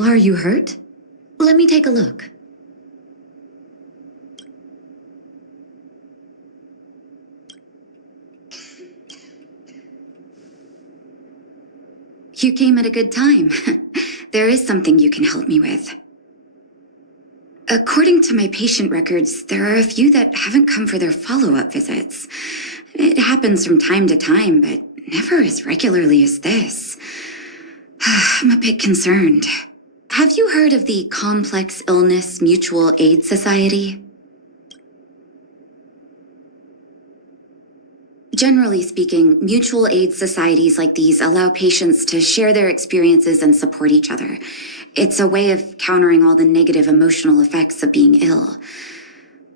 Are you hurt? Let me take a look. You came at a good time. There is something you can help me with. According to my patient records, there are a few that haven't come for their follow-up visits. It happens from time to time, but never as regularly as this. I'm a bit concerned. Have you heard of the Complex Illness Mutual Aid Society? Generally speaking, mutual aid societies like these allow patients to share their experiences and support each other. It's a way of countering all the negative emotional effects of being ill.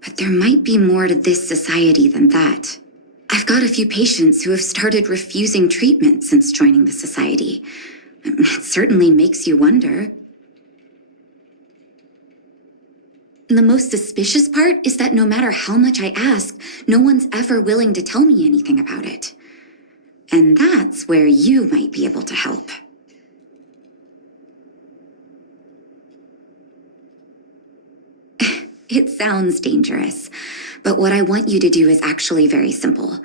But there might be more to this society than that. I've got a few patients who have started refusing treatment since joining the society. It certainly makes you wonder. The most suspicious part is that no matter how much I ask, no one's ever willing to tell me anything about it. And that's where you might be able to help. It sounds dangerous, but what I want you to do is actually very simple.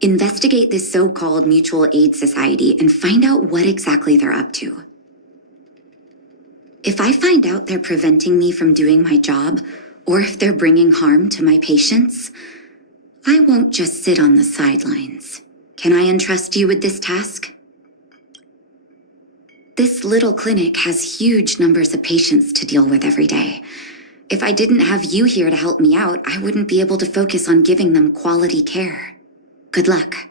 Investigate this so-called mutual aid society and find out what exactly they're up to. If I find out they're preventing me from doing my job, or if they're bringing harm to my patients, I won't just sit on the sidelines. Can I entrust you with this task? This little clinic has huge numbers of patients to deal with every day. If I didn't have you here to help me out, I wouldn't be able to focus on giving them quality care. Good luck.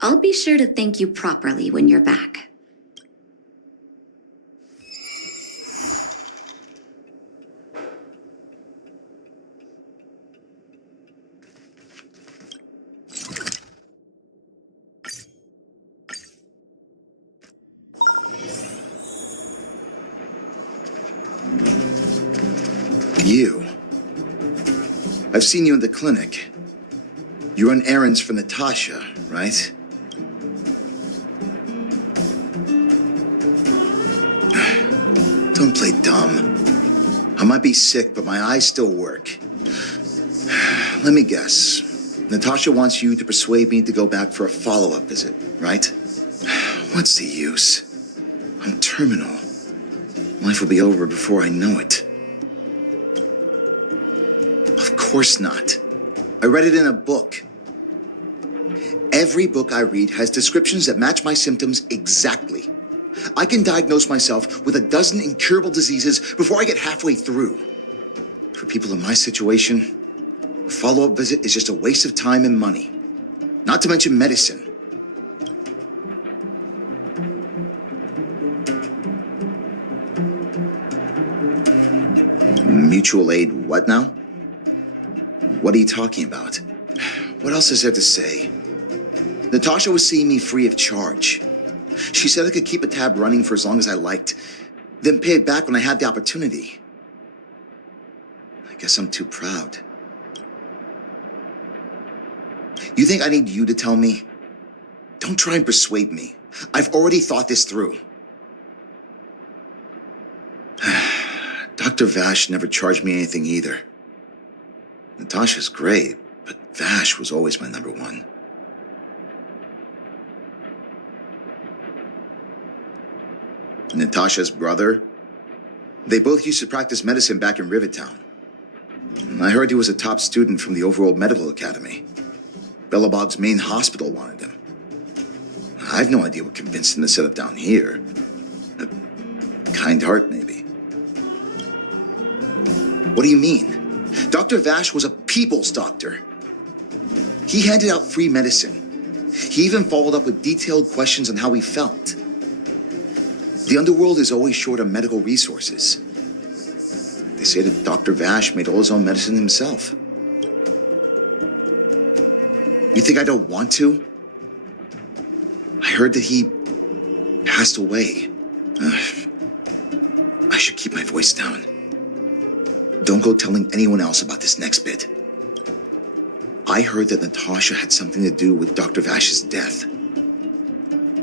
I'll be sure to thank you properly when you're back. You. I've seen you in the clinic. You run errands for Natasha, right? Don't play dumb. I might be sick, but my eyes still work. Let me guess. Natasha wants you to persuade me to go back for a follow-up visit, right? What's the use? I'm terminal. Life will be over before I know it. Of course not. I read it in a book. Every book I read has descriptions that match my symptoms exactly. I can diagnose myself with a dozen incurable diseases before I get halfway through. For people in my situation, a follow-up visit is just a waste of time and money. Not to mention medicine. Mutual aid what now? What are you talking about? What else is there to say? Natasha was seeing me free of charge. She said I could keep a tab running for as long as I liked, then pay it back when I had the opportunity. I guess I'm too proud. You think I need you to tell me? Don't try and persuade me. I've already thought this through. Dr. Vache never charged me anything either. Natasha's great, but Vache was always my number one. Natasha's brother? They both used to practice medicine back in Rivet Town. I heard he was a top student from the Overworld Medical Academy. Bellabog's main hospital wanted him. I've no idea what convinced him to set up down here. A kind heart, maybe. What do you mean? Dr. Vache was a people's doctor. He handed out free medicine. He even followed up with detailed questions on how he felt. The Underworld is always short on medical resources. They say that Dr. Vache made all his own medicine himself. You think I don't want to? I heard that he passed away. I should keep my voice down. Don't go telling anyone else about this next bit. I heard that Natasha had something to do with Dr. Vache's death.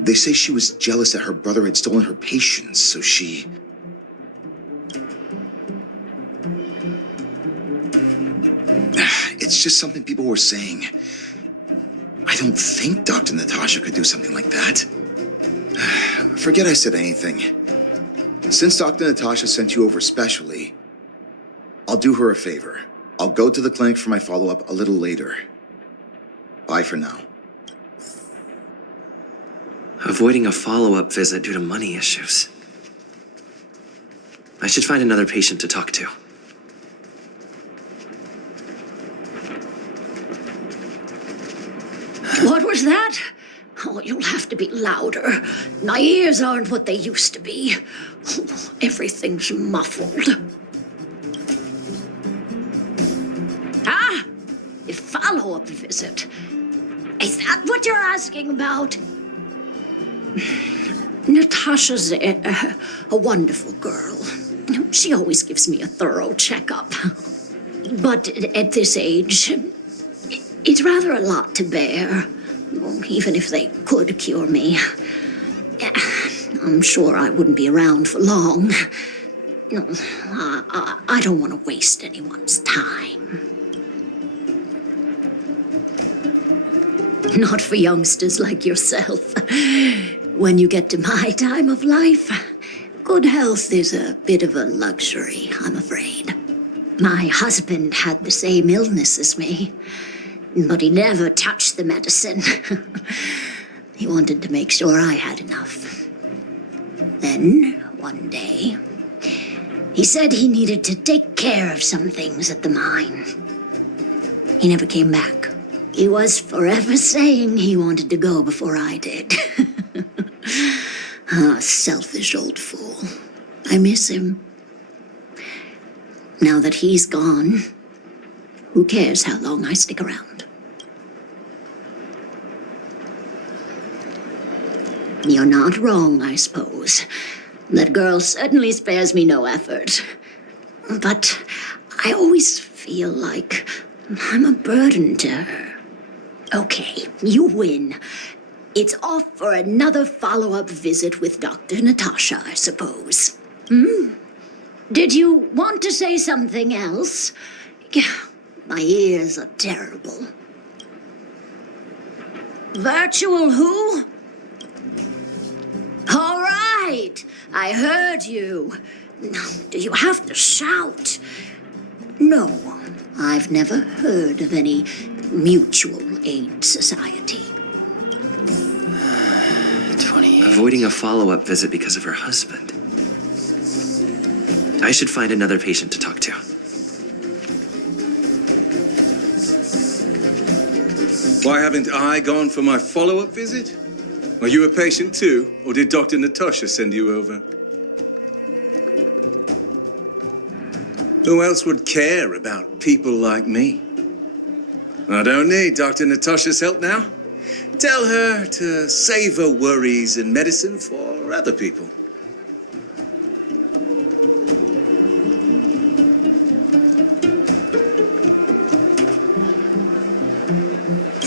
They say she was jealous that her brother had stolen her patients, so she... It's just something people were saying. I don't think Dr. Natasha could do something like that. Forget I said anything. Since Dr. Natasha sent you over specially, I'll do her a favor. I'll go to the clinic for my follow-up a little later. Bye for now. Avoiding a follow-up visit due to money issues. I should find another patient to talk to. What was that? Oh, you'll have to be louder. My ears aren't what they used to be. Oh, everything's muffled. Ah! A follow-up visit. Is that what you're asking about? Natasha's a wonderful girl. She always gives me a thorough checkup. But at this age, it's rather a lot to bear. Even if they could cure me, I'm sure I wouldn't be around for long. I don't want to waste anyone's time. Not for youngsters like yourself. When you get to my time of life, good health is a bit of a luxury, I'm afraid. My husband had the same illness as me, but he never touched the medicine. He wanted to make sure I had enough. Then, one day, he said he needed to take care of some things at the mine. He never came back. He was forever saying he wanted to go before I did. Ah, selfish old fool. I miss him. Now that he's gone, who cares how long I stick around? You're not wrong, I suppose. That girl certainly spares me no effort. But I always feel like I'm a burden to her. Okay, you win. It's off for another follow-up visit with Dr. Natasha, I suppose. Did you want to say something else? My ears are terrible. Virtual who? All right, I heard you. Do you have to shout? No, I've never heard of any mutual aid society. 20. Avoiding a follow-up visit because of her husband. I should find another patient to talk to. Why haven't I gone for my follow-up visit? Are you a patient too, or did Dr. Natasha send you over? Who else would care about people like me? I don't need Dr. Natasha's help now. Tell her to save her worries and medicine for other people.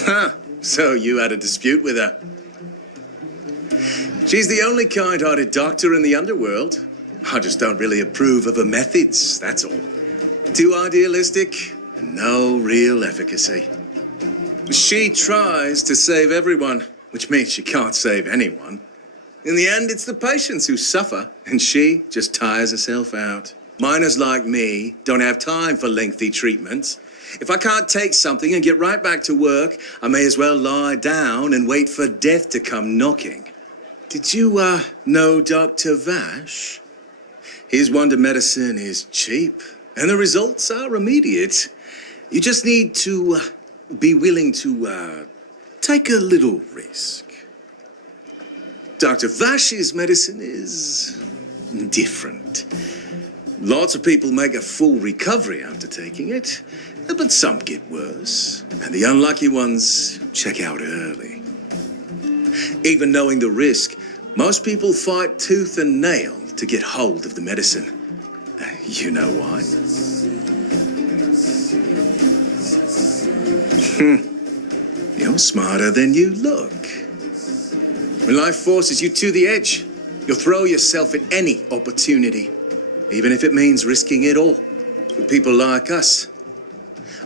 Huh, so you had a dispute with her. She's the only kind-hearted doctor in the Underworld. I just don't really approve of her methods, that's all. Too idealistic, and no real efficacy. She tries to save everyone, which means she can't save anyone. In the end, it's the patients who suffer, and she just tires herself out. Miners like me don't have time for lengthy treatments. If I can't take something and get right back to work, I may as well lie down and wait for death to come knocking. Did you, know Dr. Vache? His wonder medicine is cheap, and the results are immediate. You just need to be willing to take a little risk. Dr. Vache's medicine is different. Lots of people make a full recovery after taking it, but some get worse, and the unlucky ones check out early. Even knowing the risk, most people fight tooth and nail to get hold of the medicine. You know why? You're smarter than you look. When life forces you to the edge, you'll throw yourself at any opportunity, even if it means risking it all for people like us.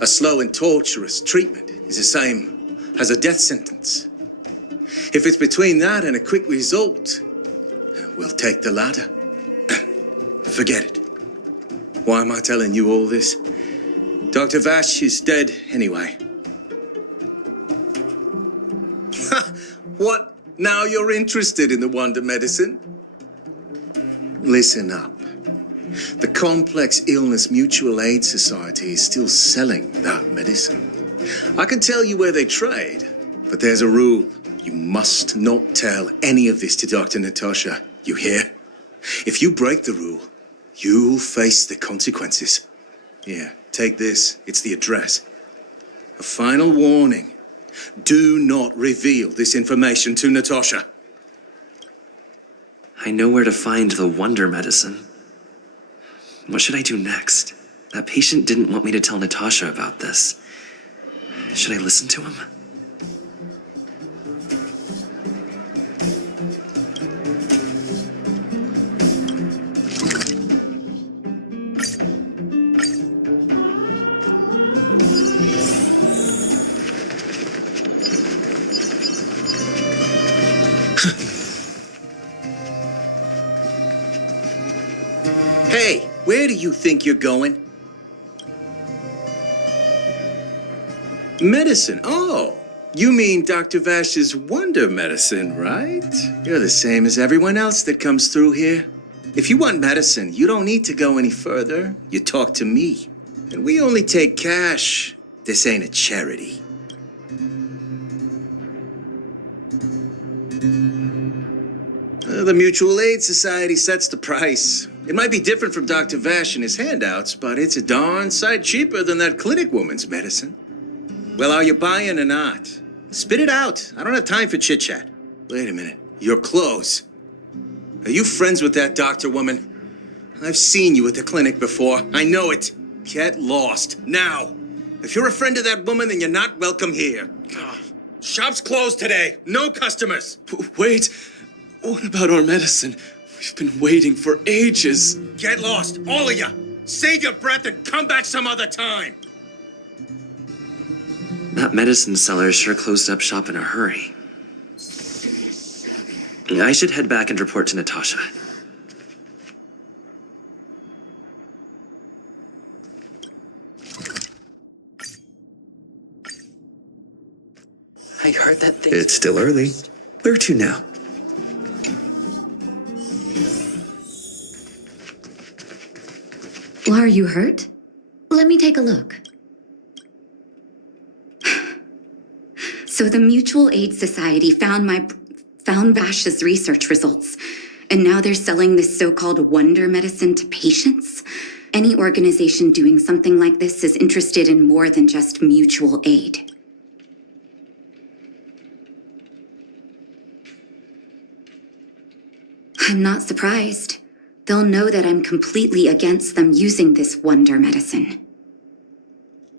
A slow and torturous treatment is the same as a death sentence. If it's between that and a quick result, we'll take the latter. Forget it. Why am I telling you all this? Dr. Vache is dead anyway. What? Now you're interested in the wonder medicine? Listen up. The Complex Illness Mutual Aid Society is still selling that medicine. I can tell you where they trade, but there's a rule. You must not tell any of this to Dr. Natasha. You hear? If you break the rule, you'll face the consequences. Yeah, take this. It's the address. A final warning. Do not reveal this information to Natasha. I know where to find the wonder medicine. What should I do next? That patient didn't want me to tell Natasha about this. Should I listen to him? Hey, where do you think you're going? Medicine? Oh, you mean Dr. Vache's wonder medicine, right? You're the same as everyone else that comes through here. If you want medicine, you don't need to go any further. You talk to me. And we only take cash. This ain't a charity. The Mutual Aid Society sets the price. It might be different from Dr. Vache and his handouts, but it's a darn sight cheaper than that clinic woman's medicine. Well, are you buying or not? Spit it out. I don't have time for chit-chat. Wait a minute. Your clothes. Are you friends with that doctor woman? I've seen you at the clinic before. I know it. Get lost. Now. If you're a friend of that woman, then you're not welcome here. Shop's closed today. No customers. Wait. What about our medicine? We've been waiting for ages. Get lost, all of you. Save your breath and come back some other time. That medicine seller sure closed up shop in a hurry. I should head back and report to Natasha. I heard that thing. It's still early. Where to now? Are you hurt? Let me take a look. So the Mutual Aid Society found Vache's research results, and now they're selling this so-called wonder medicine to patients? Any organization doing something like this is interested in more than just mutual aid. I'm not surprised. They'll know that I'm completely against them using this wonder medicine.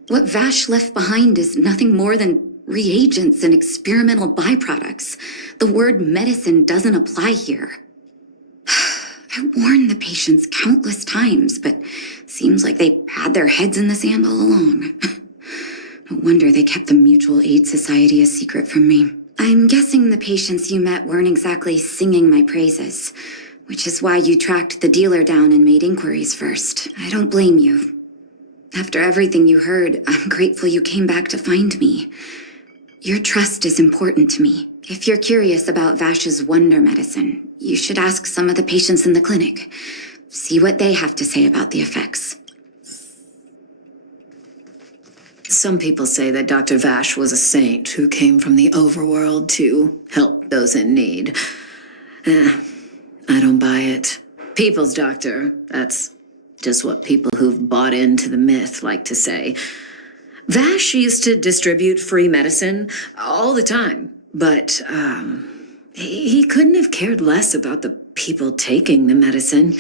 What Vache left behind is nothing more than reagents and experimental byproducts. The word medicine doesn't apply here. I warned the patients countless times, but seems like they had their heads in the sand all along. No wonder they kept the Mutual Aid Society a secret from me. I'm guessing the patients you met weren't exactly singing my praises, which is why you tracked the dealer down and made inquiries first. I don't blame you. After everything you heard, I'm grateful you came back to find me. Your trust is important to me. If you're curious about Vache's wonder medicine, you should ask some of the patients in the clinic. See what they have to say about the effects. Some people say that Dr. Vache was a saint who came from the overworld to help those in need. I don't buy it. People's doctor, that's just what people who've bought into the myth like to say. Vache used to distribute free medicine all the time, but he couldn't have cared less about the people taking the medicine.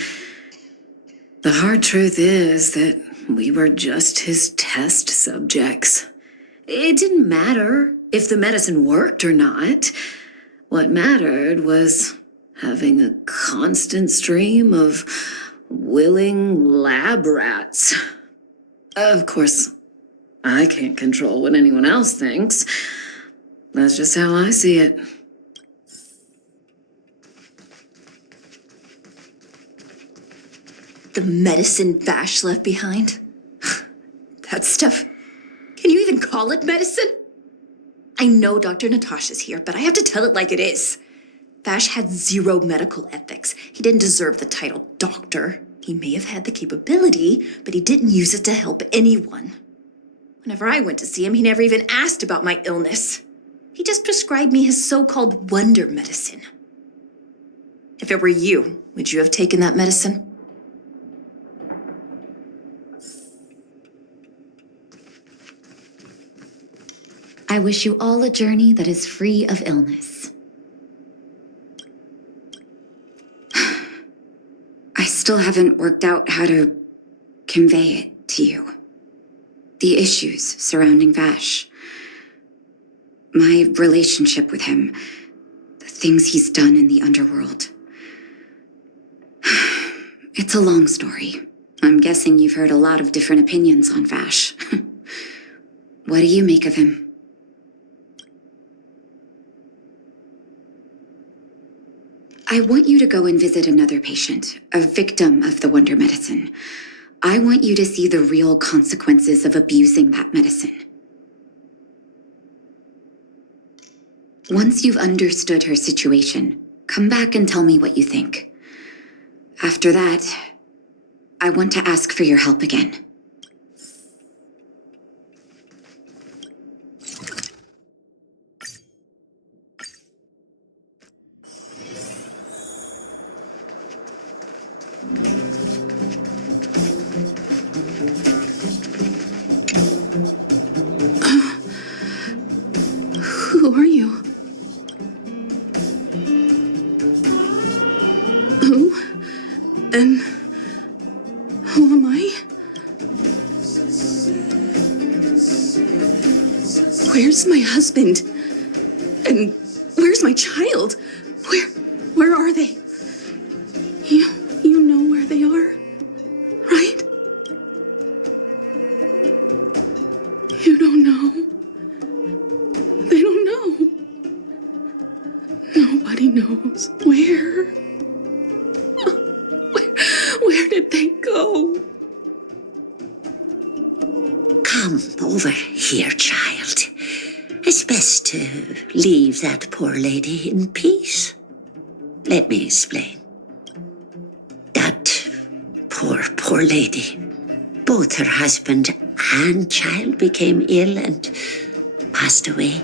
The hard truth is that we were just his test subjects. It didn't matter if the medicine worked or not. What mattered was having a constant stream of willing lab rats. Of course, I can't control what anyone else thinks. That's just how I see it. The medicine Vache left behind? That stuff. Can you even call it medicine? I know Dr. Natasha's here, but I have to tell it like it is. Vache had zero medical ethics. He didn't deserve the title doctor. He may have had the capability, but he didn't use it to help anyone. Whenever I went to see him, he never even asked about my illness. He just prescribed me his so-called wonder medicine. If it were you, would you have taken that medicine? I wish you all a journey that is free of illness. I still haven't worked out how to convey it to you. The issues surrounding Vache. My relationship with him. The things he's done in the Underworld. It's a long story. I'm guessing you've heard a lot of different opinions on Vache. What do you make of him? I want you to go and visit another patient, a victim of the wonder medicine. I want you to see the real consequences of abusing that medicine. Once you've understood her situation, come back and tell me what you think. After that, I want to ask for your help again. Who are you? Who? And who am I? Where's my husband? And where's my child? Where are they? You know where they are, right? You don't know. They don't know. Nobody knows. Where did they go? Come over here, child. It's best to leave that poor lady in peace. Let me explain. That poor lady. Both her husband and child became ill and passed away.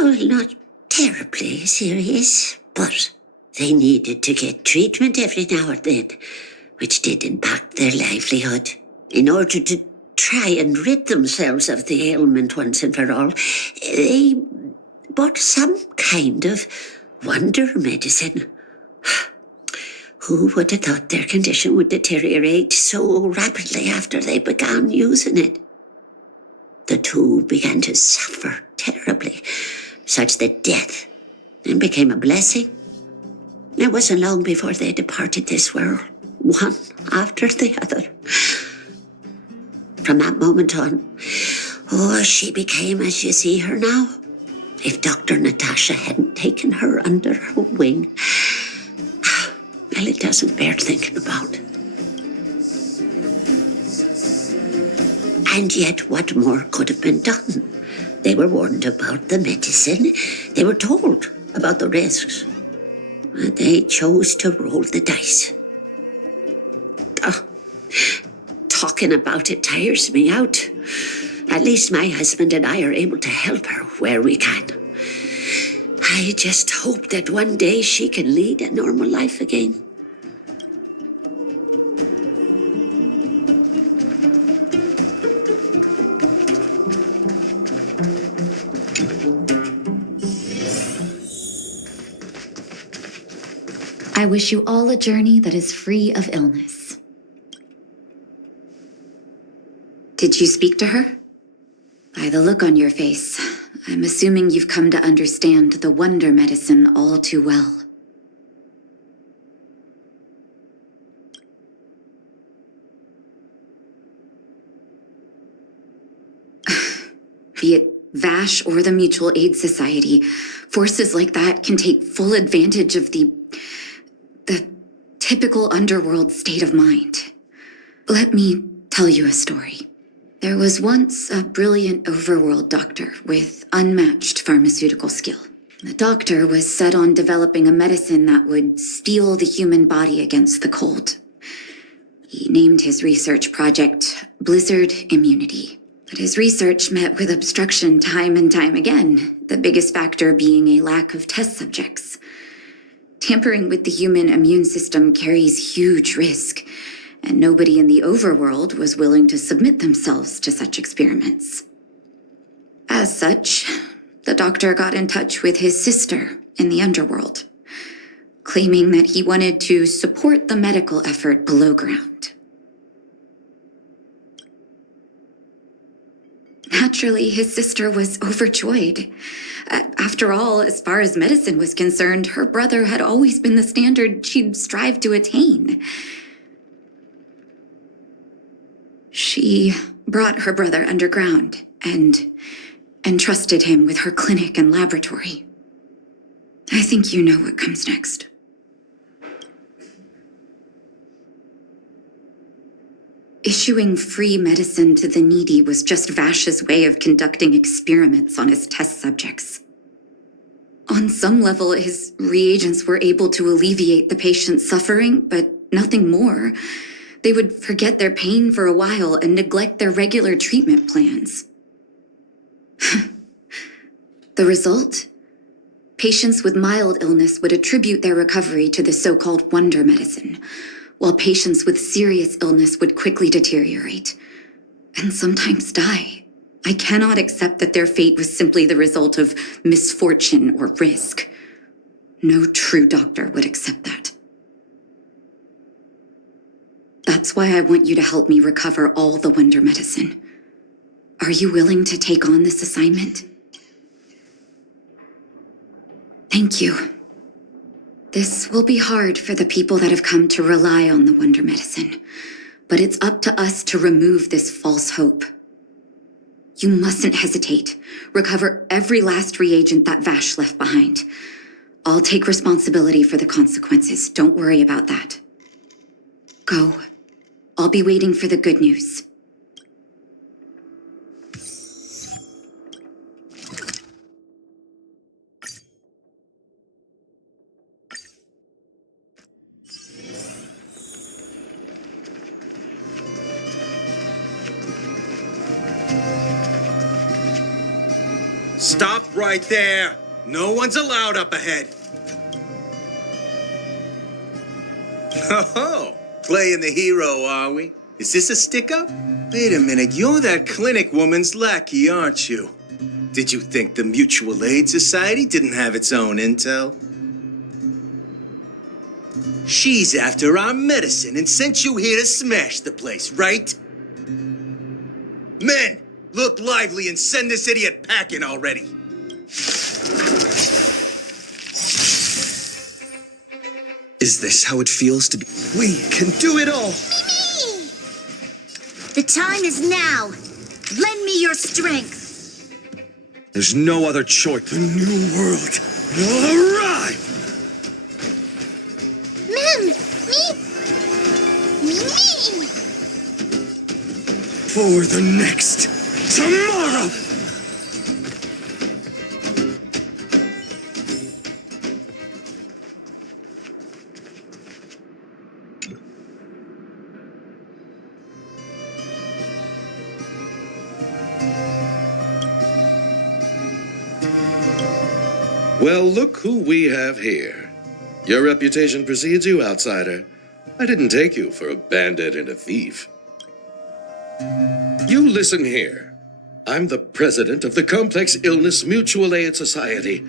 Oh, not terribly serious, but they needed to get treatment every now and then, which did impact their livelihood. In order to try and rid themselves of the ailment once and for all, they bought some kind of wonder medicine. Who would have thought their condition would deteriorate so rapidly after they began using it? The two began to suffer terribly, such that death then became a blessing. It wasn't long before they departed this world, one after the other. From that moment on, she became as you see her now. If Dr. Natasha hadn't taken her under her wing, well, it doesn't bear thinking about. And yet, what more could have been done? They were warned about the medicine. They were told about the risks. They chose to roll the dice. Talking about it tires me out. At least my husband and I are able to help her where we can. I just hope that one day she can lead a normal life again. I wish you all a journey that is free of illness. Did you speak to her? By the look on your face, I'm assuming you've come to understand the wonder medicine all too well. be it Vache or the Mutual Aid Society, forces like that can take full advantage of the typical underworld state of mind. Let me tell you a story. There was once a brilliant overworld doctor with unmatched pharmaceutical skill. The doctor was set on developing a medicine that would steel the human body against the cold. He named his research project Blizzard Immunity. But his research met with obstruction time and time again, the biggest factor being a lack of test subjects. Tampering with the human immune system carries huge risk, and nobody in the overworld was willing to submit themselves to such experiments. As such, the doctor got in touch with his sister in the underworld, claiming that he wanted to support the medical effort below ground. Naturally, his sister was overjoyed. After all, as far as medicine was concerned, her brother had always been the standard she'd strive to attain. She brought her brother underground and entrusted him with her clinic and laboratory. I think you know what comes next. Issuing free medicine to the needy was just Vache's way of conducting experiments on his test subjects. On some level, his reagents were able to alleviate the patient's suffering, but nothing more. They would forget their pain for a while and neglect their regular treatment plans. The result? Patients with mild illness would attribute their recovery to the so-called wonder medicine, while patients with serious illness would quickly deteriorate, and sometimes die. I cannot accept that their fate was simply the result of misfortune or risk. No true doctor would accept that. That's why I want you to help me recover all the wonder medicine. Are you willing to take on this assignment? Thank you. This will be hard for the people that have come to rely on the wonder medicine, but it's up to us to remove this false hope. You mustn't hesitate. Recover every last reagent that Vache left behind. I'll take responsibility for the consequences. Don't worry about that. Go. I'll be waiting for the good news. Stop right there! No one's allowed up ahead! Oh, playing the hero, are we? Is this a stick-up? Wait a minute, you're that clinic woman's lackey, aren't you? Did you think the Mutual Aid Society didn't have its own intel? She's after our medicine and sent you here to smash the place, right? Men, look lively and send this idiot packing already. Is this how it feels to be? We can do it all! The time is now. Lend me your strength. There's no other choice. The new world will arrive! Me. For the next tomorrow! Well, look who we have here. Your reputation precedes you, outsider. I didn't take you for a bandit and a thief. You listen here. I'm the president of the Complex Illness Mutual Aid Society.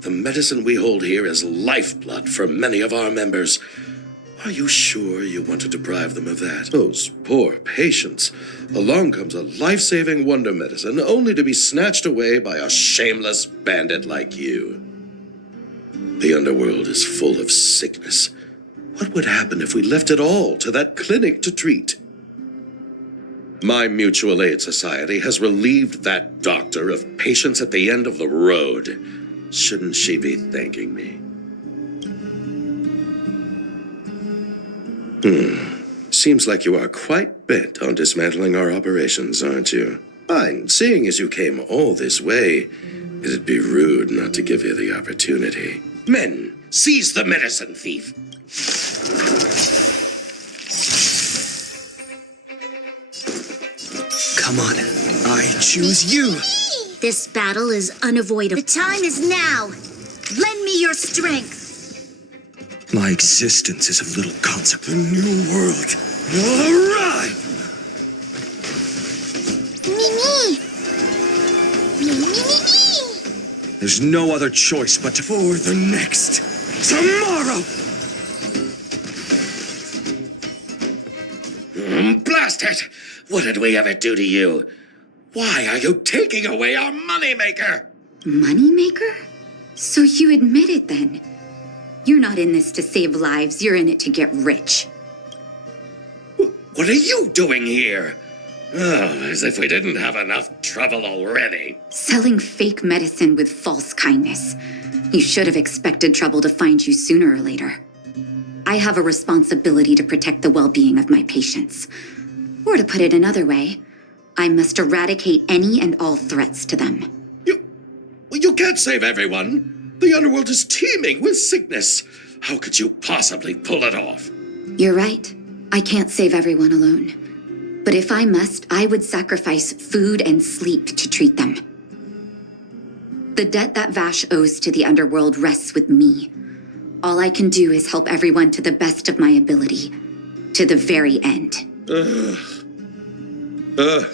The medicine we hold here is lifeblood for many of our members. Are you sure you want to deprive them of that? Those poor patients. Along comes a life-saving wonder medicine only to be snatched away by a shameless bandit like you. The underworld is full of sickness. What would happen if we left it all to that clinic to treat? My mutual aid society has relieved that doctor of patients at the end of the road. Shouldn't she be thanking me? Seems like you are quite bent on dismantling our operations, aren't you? Fine, seeing as you came all this way, it'd be rude not to give you the opportunity. Men, seize the medicine thief! Come on, I choose you. This battle is unavoidable. The time is now. Lend me your strength. My existence is of little consequence. The new world will arrive! There's no other choice but to for the next tomorrow! Blast it! What did we ever do to you? Why are you taking away our moneymaker? Moneymaker? So you admit it then? You're not in this to save lives, you're in it to get rich. What are you doing here? Oh, as if we didn't have enough trouble already. Selling fake medicine with false kindness. You should have expected trouble to find you sooner or later. I have a responsibility to protect the well-being of my patients. Or to put it another way, I must eradicate any and all threats to them. You can't save everyone. The Underworld is teeming with sickness. How could you possibly pull it off? You're right. I can't save everyone alone. But if I must, I would sacrifice food and sleep to treat them. The debt that Vache owes to the Underworld rests with me. All I can do is help everyone to the best of my ability. To the very end.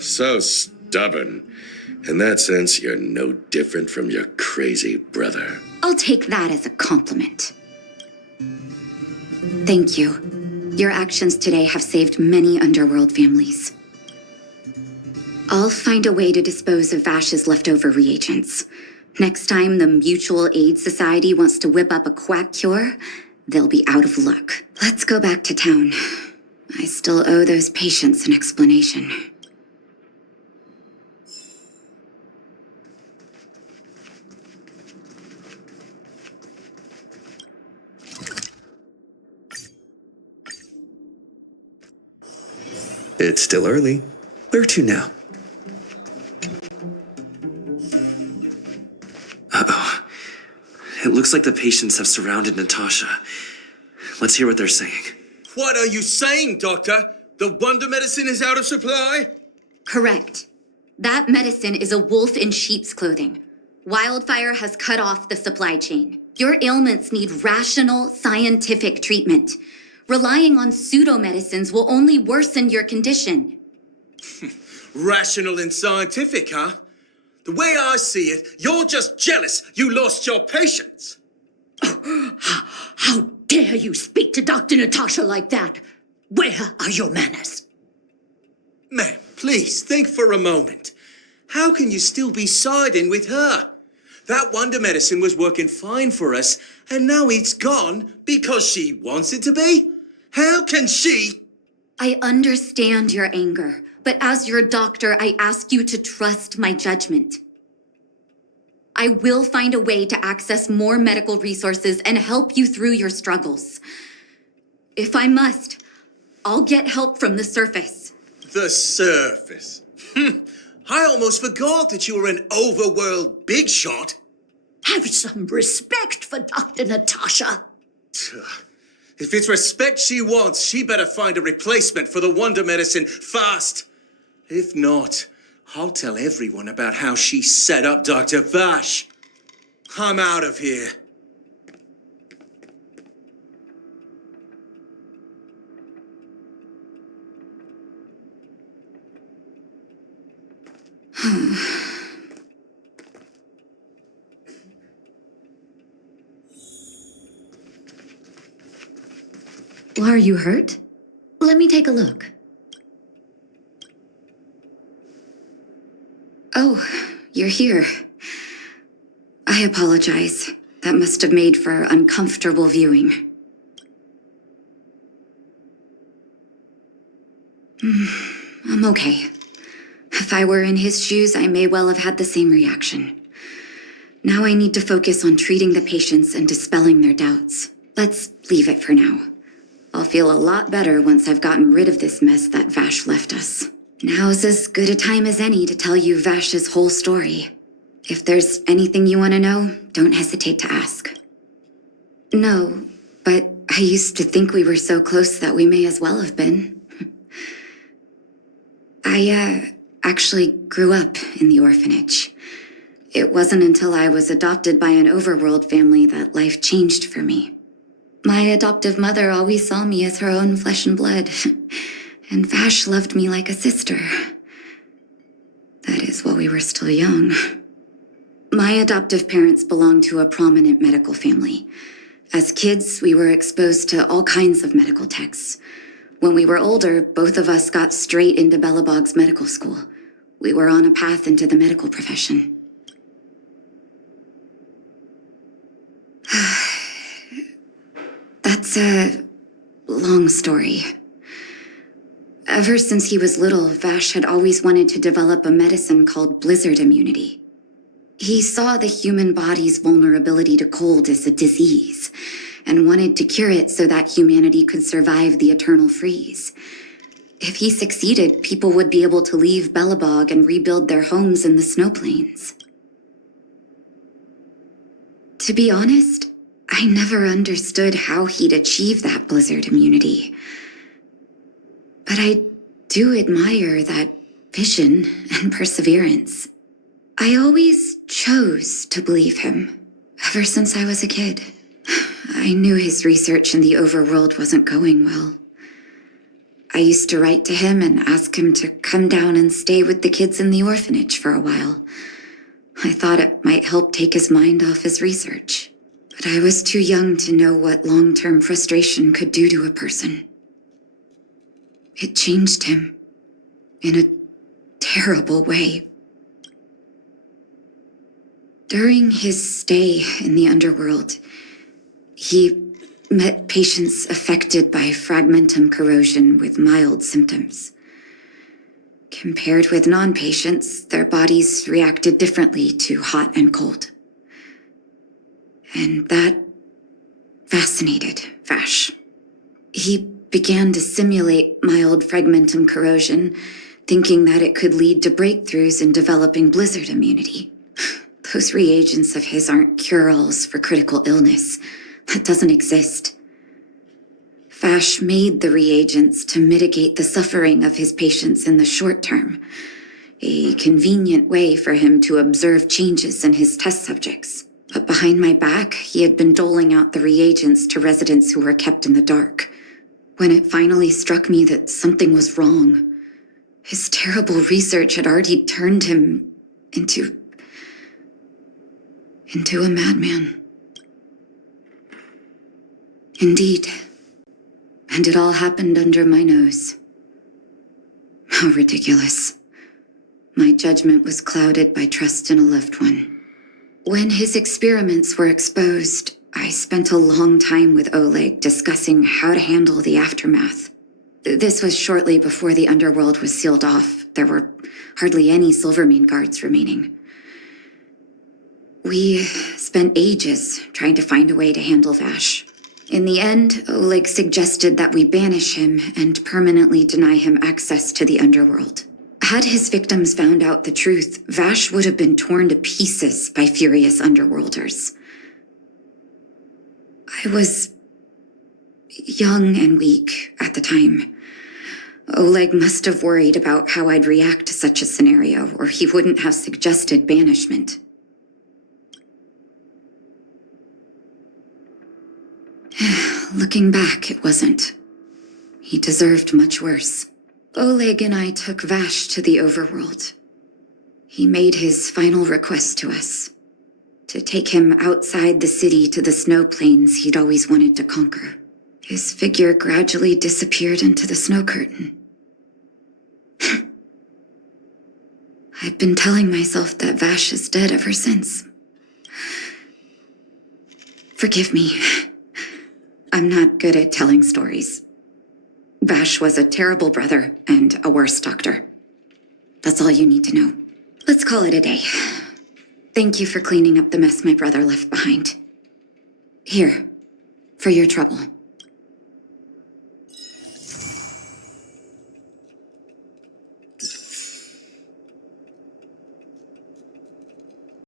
So stubborn. In that sense, you're no different from your crazy brother. I'll take that as a compliment. Thank you. Your actions today have saved many Underworld families. I'll find a way to dispose of Vache's leftover reagents. Next time the Mutual Aid Society wants to whip up a quack cure, they'll be out of luck. Let's go back to town. I still owe those patients an explanation. It's still early. Where to now? Uh-oh. It looks like the patients have surrounded Natasha. Let's hear what they're saying. What are you saying, Doctor? The wonder medicine is out of supply? Correct. That medicine is a wolf in sheep's clothing. Wildfire has cut off the supply chain. Your ailments need rational, scientific treatment. Relying on pseudo-medicines will only worsen your condition. Rational and scientific, huh? The way I see it, you're just jealous you lost your patients. How dare you speak to Dr. Natasha like that? Where are your manners? Ma'am, please think for a moment. How can you still be siding with her? That wonder medicine was working fine for us, and now it's gone because she wants it to be? How can she? I understand your anger, but as your doctor, I ask you to trust my judgment. I will find a way to access more medical resources and help you through your struggles. If I must, I'll get help from the surface. The surface? I almost forgot that you were an overworld big shot. Have some respect for Dr. Natasha. If it's respect she wants, she better find a replacement for the wonder medicine fast. If not, I'll tell everyone about how she set up Dr. Vache. I'm out of here. Well, are you hurt? Let me take a look. Oh, you're here. I apologize. That must have made for uncomfortable viewing. I'm okay. If I were in his shoes, I may well have had the same reaction. Now I need to focus on treating the patients and dispelling their doubts. Let's leave it for now. I'll feel a lot better once I've gotten rid of this mess that Vache left us. Now's as good a time as any to tell you Vache's whole story. If there's anything you want to know, don't hesitate to ask. No, but I used to think we were so close that we may as well have been. I actually grew up in the orphanage. It wasn't until I was adopted by an overworld family that life changed for me. My adoptive mother always saw me as her own flesh and blood, and Vache loved me like a sister. That is, while we were still young. My adoptive parents belonged to a prominent medical family. As kids, we were exposed to all kinds of medical texts. When we were older, both of us got straight into Belobog's medical school. We were on a path into the medical profession. That's a long story. Ever since he was little, Vache had always wanted to develop a medicine called blizzard immunity. He saw the human body's vulnerability to cold as a disease, and wanted to cure it so that humanity could survive the eternal freeze. If he succeeded, people would be able to leave Belobog and rebuild their homes in the snow plains. To be honest, I never understood how he'd achieve that blizzard immunity. But I do admire that vision and perseverance. I always chose to believe him, ever since I was a kid. I knew his research in the overworld wasn't going well. I used to write to him and ask him to come down and stay with the kids in the orphanage for a while. I thought it might help take his mind off his research. But I was too young to know what long-term frustration could do to a person. It changed him in a terrible way. During his stay in the Underworld, he met patients affected by fragmentum corrosion with mild symptoms. Compared with non-patients, their bodies reacted differently to hot and cold. And that fascinated Vache. He began to simulate mild fragmentum corrosion, thinking that it could lead to breakthroughs in developing blizzard immunity. Those reagents of his aren't cure-alls for critical illness. That doesn't exist. Vache made the reagents to mitigate the suffering of his patients in the short term, a convenient way for him to observe changes in his test subjects. But behind my back, he had been doling out the reagents to residents who were kept in the dark. When it finally struck me that something was wrong, his terrible research had already turned him into a madman. Indeed. And it all happened under my nose. How ridiculous. My judgment was clouded by trust in a loved one. When his experiments were exposed, I spent a long time with Oleg discussing how to handle the aftermath. This was shortly before the Underworld was sealed off. There were hardly any Silvermane guards remaining. We spent ages trying to find a way to handle Vache. In the end, Oleg suggested that we banish him and permanently deny him access to the Underworld. Had his victims found out the truth, Vache would have been torn to pieces by furious Underworlders. I was young and weak at the time. Oleg must have worried about how I'd react to such a scenario, or he wouldn't have suggested banishment. Looking back, it wasn't. He deserved much worse. Oleg and I took Vache to the overworld. He made his final request to us, to take him outside the city to the snow plains he'd always wanted to conquer. His figure gradually disappeared into the snow curtain. I've been telling myself that Vache is dead ever since. Forgive me. I'm not good at telling stories. Vache was a terrible brother and a worse doctor. That's all you need to know. Let's call it a day. Thank you for cleaning up the mess my brother left behind. Here, for your trouble.